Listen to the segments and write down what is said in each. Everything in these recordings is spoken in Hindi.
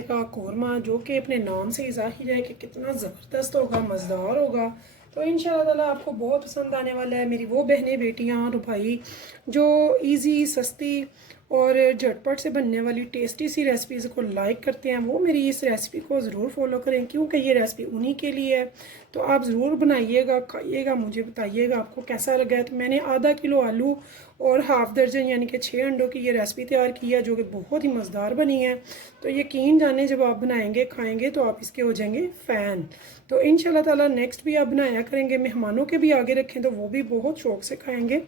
अंडे का कौरमा, जो कि अपने नाम से ही ज़ाहिर है कि कितना ज़बरदस्त होगा, मज़ेदार होगा। तो इंशाअल्लाह ताला आपको बहुत पसंद आने वाला है। मेरी वो बहनें बेटियां और भाई जो इजी सस्ती और झटपट से बनने वाली टेस्टी सी रेसिपीज़ को लाइक करते हैं, वो मेरी इस रेसिपी को ज़रूर फॉलो करें, क्योंकि ये रेसिपी उन्हीं के लिए है। तो आप ज़रूर बनाइएगा, खाइएगा, मुझे बताइएगा आपको कैसा लगा है। तो मैंने आधा किलो आलू और हाफ़ दर्जन यानी कि 6 अंडों की ये रेसिपी तैयार की है, जो कि बहुत ही मज़ेदार बनी है। तो यकीन जाने जब आप बनाएंगे खाएंगे तो आप इसके हो जाएंगे फ़ैन। तो इंशाल्लाह ताला नेक्स्ट भी आप बनाया करेंगे, मेहमानों के भी आगे रखें तो वो भी बहुत शौक़ से खाएंगे।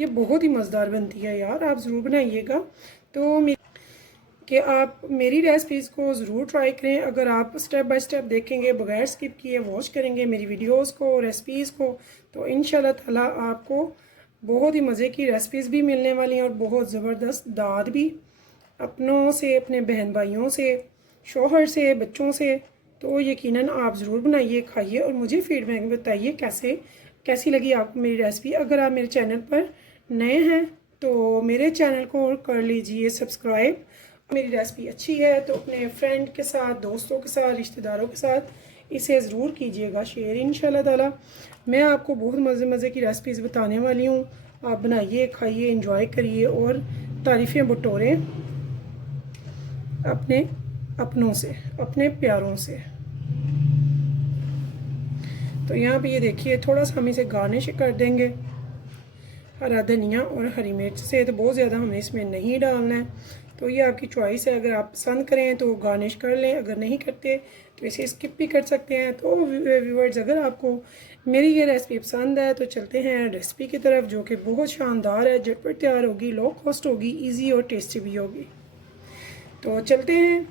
ये बहुत ही मज़ेदार बनती है यार, आप ज़रूर बनाइएगा। तो कि आप मेरी रेसिपीज़ को ज़रूर ट्राई करें। अगर आप स्टेप बाय स्टेप देखेंगे, बगैर स्किप किए वॉच करेंगे मेरी वीडियोस को, रेसिपीज़ को, तो इंशाल्लाह ताला आपको बहुत ही मज़े की रेसिपीज़ भी मिलने वाली हैं और बहुत ज़बरदस्त दाद भी, अपनों से, अपने बहन भाइयों से, शोहर से, बच्चों से। तो यकीनन आप ज़रूर बनाइए, खाइए और मुझे फीडबैक बताइए कैसी लगी आपको मेरी रेसिपी। अगर आप मेरे चैनल पर नए हैं तो मेरे चैनल को कर लीजिए सब्सक्राइब। मेरी रेसिपी अच्छी है तो अपने फ्रेंड के साथ, दोस्तों के साथ, रिश्तेदारों के साथ इसे ज़रूर कीजिएगा शेयर। इंशाल्लाह ताला मैं आपको बहुत मज़े की रेसिपीज़ बताने वाली हूँ। आप बनाइए, खाइए, एंजॉय करिए और तारीफ़ें बटोरें अपने अपनों से, अपने प्यारों से। तो यहाँ पे ये देखिए, थोड़ा सा हम इसे गार्निश कर देंगे हरा धनिया और हरी मिर्च से। तो बहुत ज़्यादा हमें इसमें नहीं डालना है, तो ये आपकी चॉइस है। अगर आप पसंद करें तो गार्निश कर लें, अगर नहीं करते तो इसे स्किप भी कर सकते हैं। तो व्यूअर्स, अगर आपको मेरी ये रेसिपी पसंद है तो चलते हैं रेसिपी की तरफ, जो कि बहुत शानदार है, झटपट तैयार होगी, लो कॉस्ट होगी, ईजी और टेस्टी भी होगी। तो चलते हैं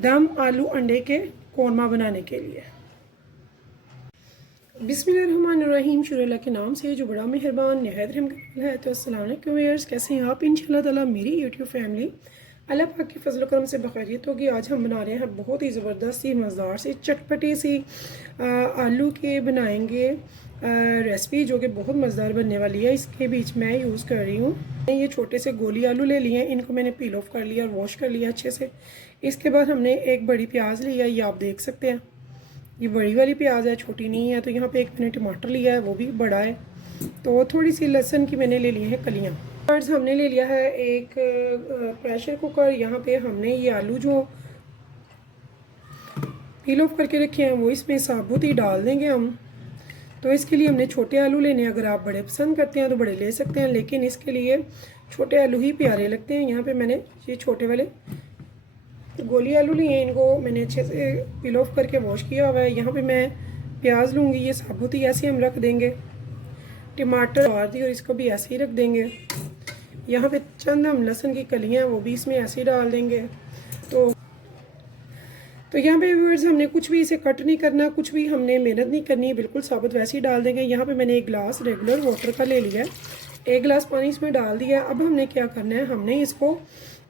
दम आलू अंडे के कौरमा बनाने के लिए। बिस्मिल्लाहिर्रहमानिर्रहीम, शुरू अल्लाह के नाम से जो बड़ा मेहरबान निहायत रहम करने है। तो अस्सलाम वालेकुम व्यूअर्स, कैसे हैं आप? इंशाल्लाह ताला मेरी यूट्यूब फैमिली अल्लाह पाक के फजल करम से बखैरियत होगी। आज हम बना रहे हैं बहुत ही ज़बरदस्त सी, मज़ेदार सी, चटपटी सी आलू के बनाएंगे रेसिपी, जो कि बहुत मज़ेदार बनने वाली है। इसके बीच मैं यूज़ कर रही हूँ, ये छोटे से गोली आलू ले लिए हैं, इनको मैंने पील ऑफ कर लिया और वॉश कर लिया अच्छे से। इसके बाद हमने एक बड़ी प्याज लिया, ये आप देख सकते हैं, ये बड़ी वाली प्याज है, छोटी नहीं है। तो यहाँ पे एक मैंने टमाटर लिया है, वो भी बड़ा है। तो थोड़ी सी लहसुन की मैंने ले ली है कलियाँ। फर्स्ट हमने ले लिया है एक प्रेशर कुकर। यहाँ पे हमने ये आलू जो पील ऑफ करके रखे हैं वो इसमें साबुत ही डाल देंगे हम। तो इसके लिए हमने छोटे आलू लेने हैं। अगर आप बड़े पसंद करते हैं तो बड़े ले सकते हैं, लेकिन इसके लिए छोटे आलू ही प्यारे लगते हैं। यहाँ पे मैंने ये छोटे वाले गोली आलू लिए हैं, इनको मैंने अच्छे से पील ऑफ करके वॉश किया हुआ है। यहाँ पे मैं प्याज लूँगी, ये साबुत ही ऐसे हम रख देंगे। टमाटर और दी और इसको भी ऐसे ही रख देंगे। यहाँ पे चंद हम लहसुन की कलियाँ वो भी इसमें ऐसे ही डाल देंगे। तो यहाँ पे व्यूअर्स, हमने कुछ भी इसे कट नहीं करना, कुछ भी हमने मेहनत नहीं करनी, बिल्कुल साबुत वैसे ही डाल देंगे। यहाँ पे मैंने एक गिलास रेगुलर वाटर का ले लिया है, एक गिलास पानी इसमें डाल दिया। अब हमने क्या करना है, हमने इसको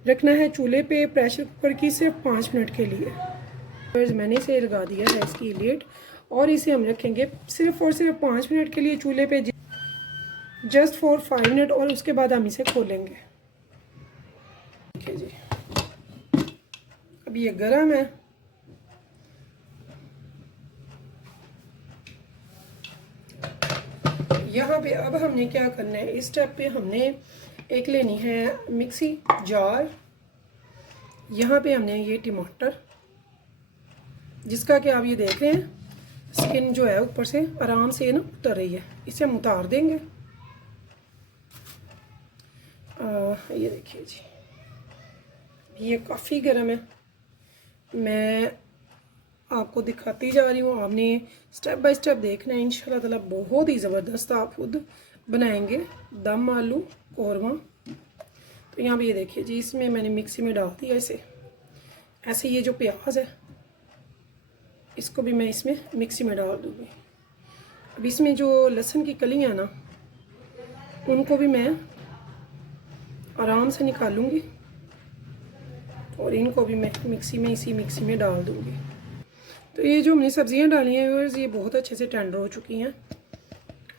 रखना है चूल्हे पे प्रेशर कुकर की सिर्फ 5 मिनट के लिए। मैंने इसे लगा दिया है इसकी लिड और इसे हम रखेंगे सिर्फ और सिर्फ 5 मिनट के लिए चूल्हे पे, जस्ट फॉर 5 मिनट, और उसके बाद हम इसे खोलेंगे। ठीक है जी, अब ये गर्म है। यहाँ पे अब हमने क्या करना है, इस स्टेप पे हमने एक लेनी है मिक्सी जार। यहाँ पे हमने ये टमाटर, जिसका कि आप ये देख रहे हैं स्किन जो है ऊपर से आराम से ना उतर रही है, इसे हम उतार देंगे। ये देखिए जी, ये काफ़ी गर्म है, मैं आपको दिखाती जा रही हूँ, आपने स्टेप बाय स्टेप देखना है। इंशाल्लाह ताला बहुत ही ज़बरदस्त आप खुद बनाएंगे दम आलू कौरमा। तो यहाँ पे ये देखिए जी, इसमें मैंने मिक्सी में डाल दिया इसे ऐसे। ये जो प्याज है इसको भी मैं इसमें मिक्सी में डाल दूँगी। अब इसमें जो लहसुन की कलियाँ ना, उनको भी मैं आराम से निकालूँगी और इनको भी मैं इसी मिक्सी में डाल दूँगी। तो ये जो हमने सब्जियां डाली हैं व्यूअर्स, ये बहुत अच्छे से टेंडर हो चुकी हैं।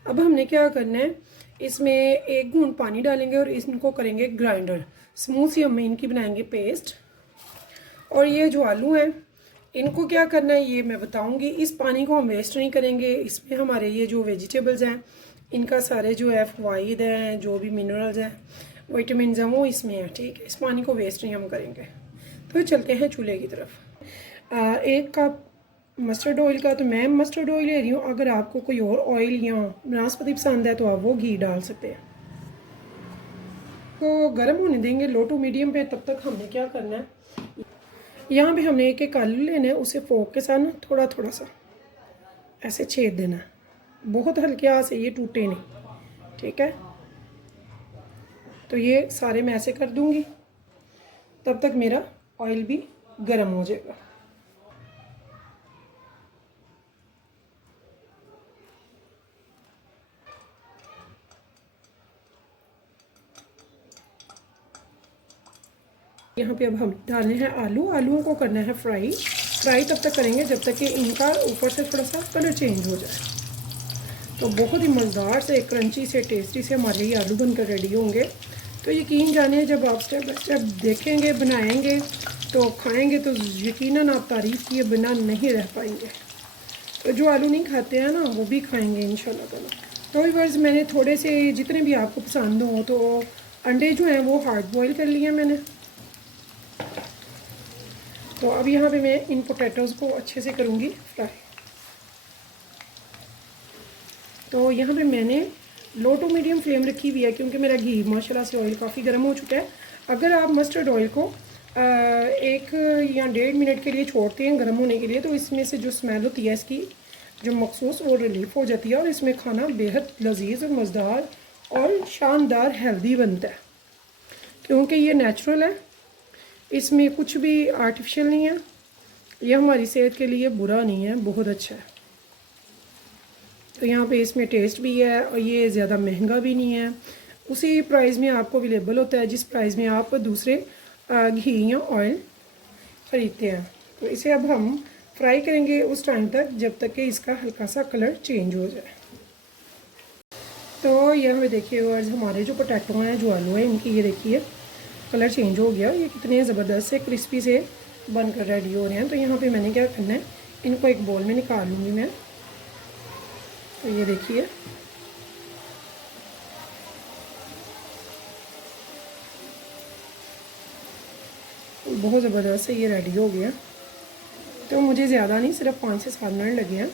अब हमने क्या करना है, इसमें 1 घूंट पानी डालेंगे और इनको करेंगे ग्राइंडर, स्मूथ सी हम इनकी बनाएंगे पेस्ट। और ये जो आलू हैं इनको क्या करना है ये मैं बताऊंगी। इस पानी को हम वेस्ट नहीं करेंगे, इसमें हमारे ये जो वेजिटेबल्स हैं इनका सारे जो है फ़वाइद हैं, जो भी मिनरल्स हैं, विटामिन हैं, वो इसमें है, ठीक है। इस पानी को वेस्ट नहीं हम करेंगे। तो चलते हैं चूल्हे की तरफ। 1 कप मस्टर्ड ऑयल का, तो मैं मस्टर्ड ऑयल ले रही हूँ। अगर आपको कोई और ऑयल या वनस्पति पसंद है तो आप वो घी डाल सकते हैं। तो गर्म होने देंगे लो टू मीडियम पे। तब तक हमने क्या करना है, यहाँ पे हमने एक एक आलू लेना है, उसे फोक के साथ ना थोड़ा थोड़ा सा ऐसे छेद देना है, बहुत हल्के हाथ से, ये टूटे नहीं, ठीक है। तो ये सारे मैं ऐसे कर दूंगी, तब तक मेरा ऑयल भी गर्म हो जाएगा। यहाँ पे अब हम डालने हैं आलू। आलूओं को करना है फ्राई। फ्राई तब तक करेंगे जब तक कि इनका ऊपर से थोड़ा सा कलर चेंज हो जाए। तो बहुत ही मज़ेदार से, क्रंची से, टेस्टी से हमारे ये आलू बनकर रेडी होंगे। तो यकीन जानिए जब आप स्टेप बाय स्टेप देखेंगे, बनाएंगे, तो खाएंगे तो यकीनन आप तारीफ़ किए बिना नहीं रह पाएंगे। तो जो आलू नहीं खाते हैं ना वो भी खाएंगे इंशाल्लाह ताला। तो व्यूअर्स मैंने थोड़े से, जितने भी आपको पसंद हो, तो अंडे जो हैं वो हार्ड बॉयल कर लिए मैंने। तो अब यहाँ पे मैं इन पोटैटोज़ को अच्छे से करूँगी फ्राई। तो यहाँ पे मैंने लो टू मीडियम फ्लेम रखी हुई है, क्योंकि मेरा घी माशाल्लाह से ऑयल काफ़ी गर्म हो चुका है। अगर आप मस्टर्ड ऑयल को 1 या 1.5 मिनट के लिए छोड़ते हैं गर्म होने के लिए, तो इसमें से जो स्मेल होती है इसकी जो मखसूस, वो रिलीफ हो जाती है और इसमें खाना बेहद लजीज और मज़ेदार और शानदार हेल्दी बनता है, क्योंकि ये नेचुरल है, इसमें कुछ भी आर्टिफिशियल नहीं है। ये हमारी सेहत के लिए बुरा नहीं है, बहुत अच्छा है। तो यहाँ पे इसमें टेस्ट भी है और ये ज़्यादा महंगा भी नहीं है। उसी प्राइस में आपको अवेलेबल होता है जिस प्राइस में आप दूसरे घी या ऑयल ख़रीदते हैं। तो इसे अब हम फ्राई करेंगे उस टाइम तक जब तक कि इसका हल्का सा कलर चेंज हो जाए। तो ये हमें देखिए वर्स, हमारे जो पोटैटो हैं, जो आलू हैं, इनकी ये देखिए कलर चेंज हो गया। ये कितने ज़बरदस्त से क्रिस्पी से बनकर रेडी हो रहे हैं। तो यहाँ पे मैंने क्या करना है, इनको एक बोल में निकाल लूँगी मैं। तो ये देखिए बहुत ज़बरदस्त से ये रेडी हो गया। तो मुझे ज़्यादा नहीं, सिर्फ 5 से 7 मिनट लगे हैं।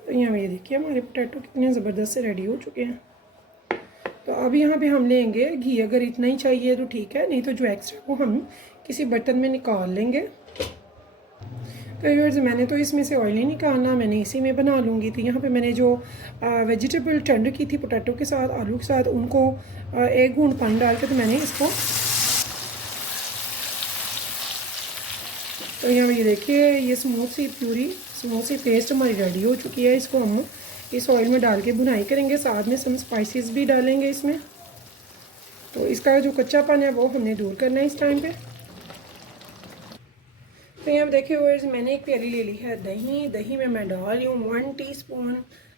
तो यहाँ ये देखिए हमारे पोटैटो कितने ज़बरदस्त से रेडी हो चुके हैं। तो अब यहाँ पे हम लेंगे घी। अगर इतना ही चाहिए तो ठीक है, नहीं तो जो एक्स्ट्रा को हम किसी बर्तन में निकाल लेंगे। तो व्यूअर्स मैंने तो इसमें से ऑयल नहीं निकालना, मैंने इसी में बना लूँगी। तो यहाँ पे मैंने जो वेजिटेबल टेंडर की थी पोटैटो के साथ, आलू के साथ, उनको 1 घूंट पानी डाल के तो मैंने इसको, तो यहाँ ये देखिए ये स्मूथ सी प्यूरी, स्मूथ सी पेस्ट हमारी रेडी हो चुकी है। इसको हम इस ऑयल में डाल के भुनाई करेंगे, साथ में हम स्पाइसेस भी डालेंगे इसमें। तो इसका जो कच्चापन है वो हमने दूर करना है इस टाइम पे। तो यहाँ देखिए व्यूअर्स मैंने एक प्याली ले ली है दही। दही में मैं डाल रही हूँ 1 टीस्पून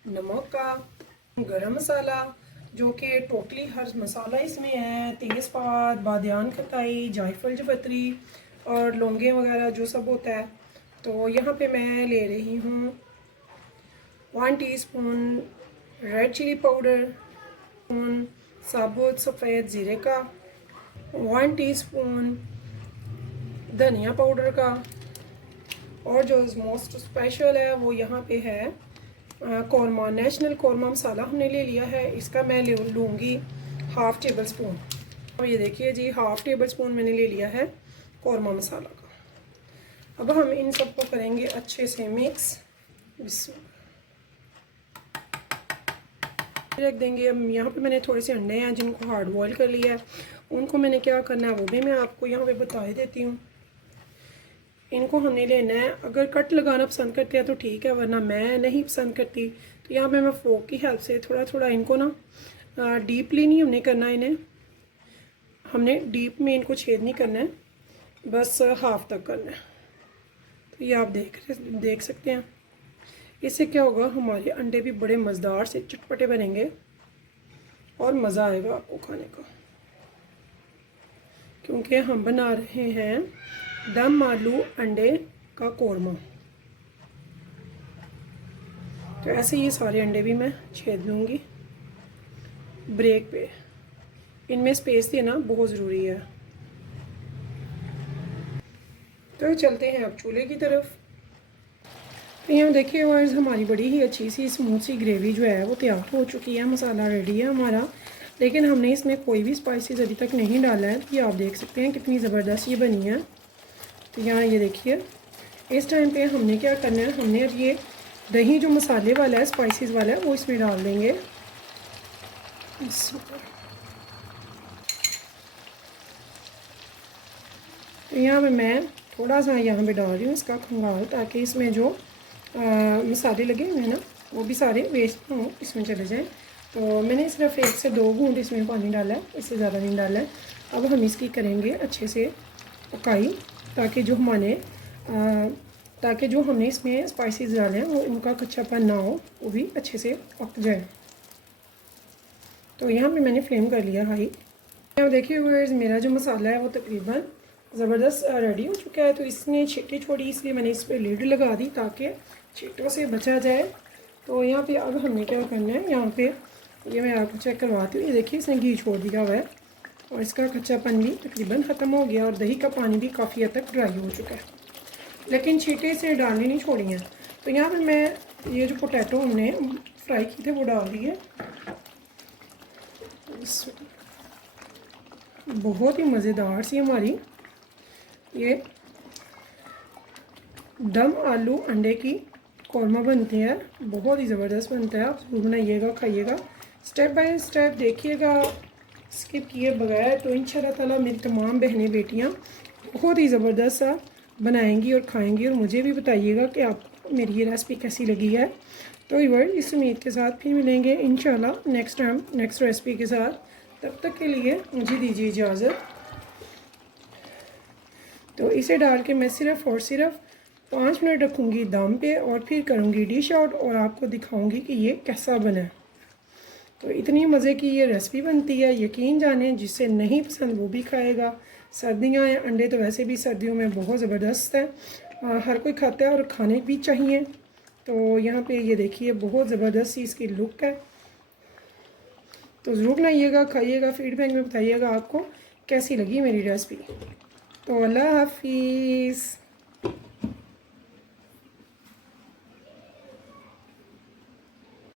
नमक का, गरम मसाला, जो कि टोटली हर मसाला इसमें है, तेज़पात, बादियान खताई, जायफल जवतरी और लौंगे वगैरह जो सब होता है। तो यहाँ पे मैं ले रही हूँ 1 टीस्पून रेड चिली पाउडर, साबुत सफ़ेद ज़ीरे का, 1 टीस्पून धनिया पाउडर का, और जो मोस्ट स्पेशल है वो यहाँ पे है कौरमा, नेशनल कौरमा मसाला हमने ले लिया है। इसका मैं ले लूँगी 1/2 टेबल स्पून। और ये देखिए जी 1/2 टेबल स्पून मैंने ले लिया है कौरमा मसाला का। अब हम इन सबको करेंगे अच्छे से मिक्स, रख देंगे। अब यहाँ पे मैंने थोड़े से अंडे हैं जिनको हार्ड बॉयल कर लिया है, उनको मैंने क्या करना है वो भी मैं आपको यहाँ पे बता ही देती हूँ। इनको हमने लेना है, अगर कट लगाना पसंद करते हैं तो ठीक है, वरना मैं नहीं पसंद करती। तो यहाँ पे मैं फोक की हेल्प से थोड़ा थोड़ा इनको ना, डीपली नहीं हमने करना, इन्हें हमने डीप में इनको छेद नहीं करना है, बस हाफ तक करना है। तो ये आप देख सकते हैं। इससे क्या होगा, हमारे अंडे भी बड़े मज़ेदार से चटपटे बनेंगे और मज़ा आएगा आपको खाने का, क्योंकि हम बना रहे हैं दम आलू अंडे का कोरमा। तो ऐसे ये सारे अंडे भी मैं छेद लूँगी ब्रेक पे। इनमें स्पेस देना बहुत ज़रूरी है। तो चलते हैं अब चूल्हे की तरफ। तो यहाँ देखिए वाइज हमारी बड़ी ही अच्छी सी स्मूथ सी ग्रेवी जो है वो तैयार हो चुकी है, मसाला रेडी है हमारा, लेकिन हमने इसमें कोई भी स्पाइसेस अभी तक नहीं डाला है। तो ये आप देख सकते हैं कितनी ज़बरदस्त ये बनी है। तो यहाँ ये देखिए, इस टाइम पे हमने क्या करना है, हमने अब ये दही जो मसाले वाला है, स्पाइसेस वाला है, वो इसमें डाल देंगे। तो यहाँ पे मैं थोड़ा सा यहाँ पे डाल रही हूँ इसका खंगाल, ताकि इसमें जो मसाले लगे हुए हैं ना वो भी सारे वेस्ट ना हो, इसमें चले जाएं। तो मैंने सिर्फ 1 से 2 घूंट इसमें पानी डाला है, इससे ज़्यादा नहीं डाला है। अब हम इसकी करेंगे अच्छे से पकाई, ताकि जो हमने इसमें स्पाइसेस डाले हैं वो उनका कच्चापन ना हो, वो भी अच्छे से पक जाए। तो यहाँ पे मैंने फ्लेम कर लिया हाई। यहाँ देखिए व्यूअर्स, मेरा जो मसाला है वो तकरीबन ज़बरदस्त रेडी हो चुका है। तो इसने छींटे छोड़ी, इसलिए मैंने इस पर लीड लगा दी ताकि छींटों से बचा जाए। तो यहाँ पे अब हमने क्या करना है, यहाँ पे ये मैं आपको चेक करवाती हूँ। ये देखिए इसने घी छोड़ दिया हुआ है और इसका कच्चापन भी तकरीबन ख़त्म हो गया और दही का पानी भी काफ़ी हद तक ड्राई हो चुका है, लेकिन छींटे से डालनी नहीं छोड़ी हैं। तो यहाँ पर मैं ये जो पोटैटो हमने फ्राई किए थे वो डाल दिए। बहुत ही मज़ेदार सी हमारी ये दम आलू अंडे की कौरमा बनती है, बहुत ही ज़बरदस्त बनता है। आप ज़रूर बनाइएगा, खाइएगा, स्टेप बाय स्टेप देखिएगा, स्किप किए बगैर। तो इंशाल्लाह ताला मेरी तमाम बहनें बेटियां बहुत ही ज़बरदस्त सा बनाएंगी और खाएंगी, और मुझे भी बताइएगा कि आपको मेरी ये रेसिपी कैसी लगी है। तो व्यूअर्स, इस उम्मीद के साथ फिर मिलेंगे इंशाल्लाह नेक्स्ट टाइम नेक्स्ट रेसिपी के साथ। तब तक के लिए मुझे दीजिए इजाज़त। तो इसे डाल के मैं सिर्फ़ और सिर्फ 5 मिनट रखूँगी दम पे और फिर करूँगी डिश आउट और आपको दिखाऊँगी कि ये कैसा बना है। तो इतनी मज़े की ये रेसिपी बनती है, यकीन जाने जिसे नहीं पसंद वो भी खाएगा। सर्दियाँ हैं, अंडे तो वैसे भी सर्दियों में बहुत ज़बरदस्त है, हर कोई खाता है और खाने भी चाहिए। तो यहाँ पे ये देखिए बहुत ज़बरदस्त सी इसकी लुक है। तो ज़रूर बनाइएगा, खाइएगा, फीडबैक में बताइएगा आपको कैसी लगी मेरी रेसिपी। तो अल्लाह हाफिज़।